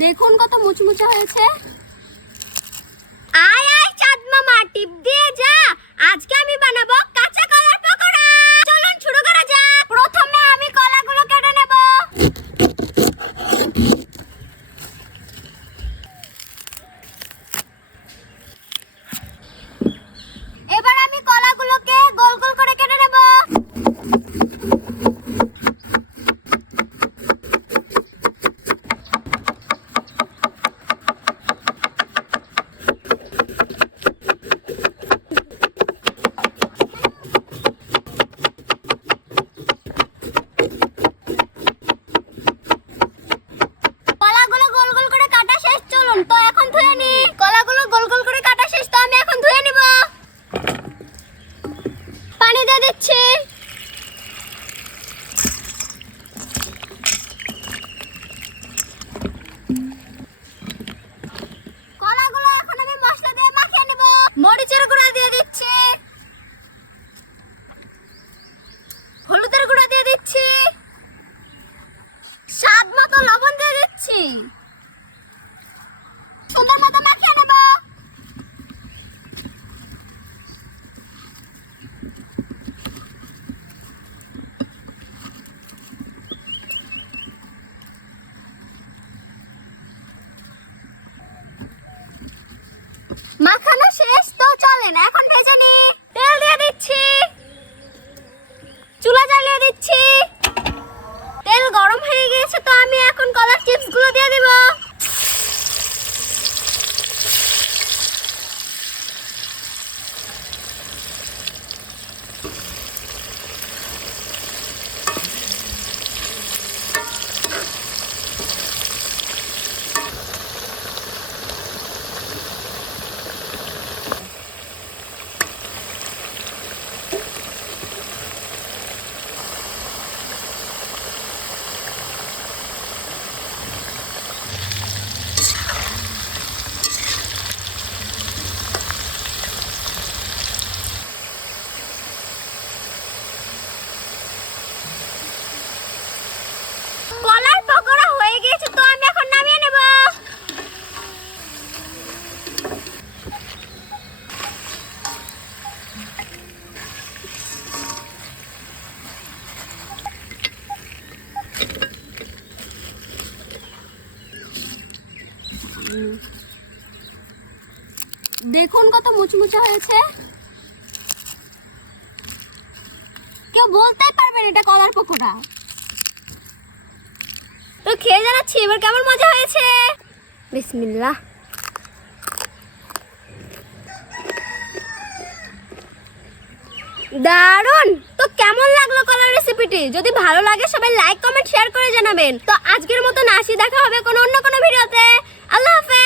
দেখুন কত মুচমুচে হয়েছে। আয় আয় চাঁদ মামা, টিপ দিয়ে যা। আজকে আমি বানাবো কাঁচা কলার পকোড়া। চলুন শুরু করা যাক। প্রথমে আমি কলাগুলো কেটে নেব। এবার আমি কলাগুলোকে গোল গোল করে কেটে নেব। তো এখন ধুয়ে নি। কলাগুলো গোল গোল করে কাটা শেষ, তো আমি এখন ধুয়ে নিব। পানি দিয়ে দিচ্ছি। কলাগুলো এখন আমি মশলা দিয়ে মাখিয়ে নেব। মরিচের গুঁড়া দিয়ে দিচ্ছি, হলুদের গুঁড়া দিয়ে দিচ্ছি, স্বাদ মতো লবণ দিয়ে দিচ্ছি। সুন্দর মতো মাখিয়ে নেব। মাখানো শেষ, তো চলেন এখন ভেজে নি। তেল দিয়ে দিচ্ছি, চুলা জ্বালিয়ে দিচ্ছি। তেল গরম হয়ে গিয়েছে, তো আমি এখন কলার চিপস গুলো দিয়ে দিব। কলার পকোড়া হয়ে গেছে, তো আমি এখন নামিয়ে নেব। দেখুন কত মুচমুচে হয়েছে। কেউ বলতেই পারবেন এটা কলার পকোড়া। তো খেয়ে জানাচ্ছি এবার কেমন মজা হয়েছে। বিসমিল্লাহ। দারুন। তো কেমন লাগলো কলার রেসিপিটি? যদি ভালো লাগে সবাই লাইক কমেন্ট শেয়ার করে জানাবেন। তো আজকের মতো আসি, দেখা হবে অন্য কোনো ভিডিওতে। আল্লাহ হাফেজ।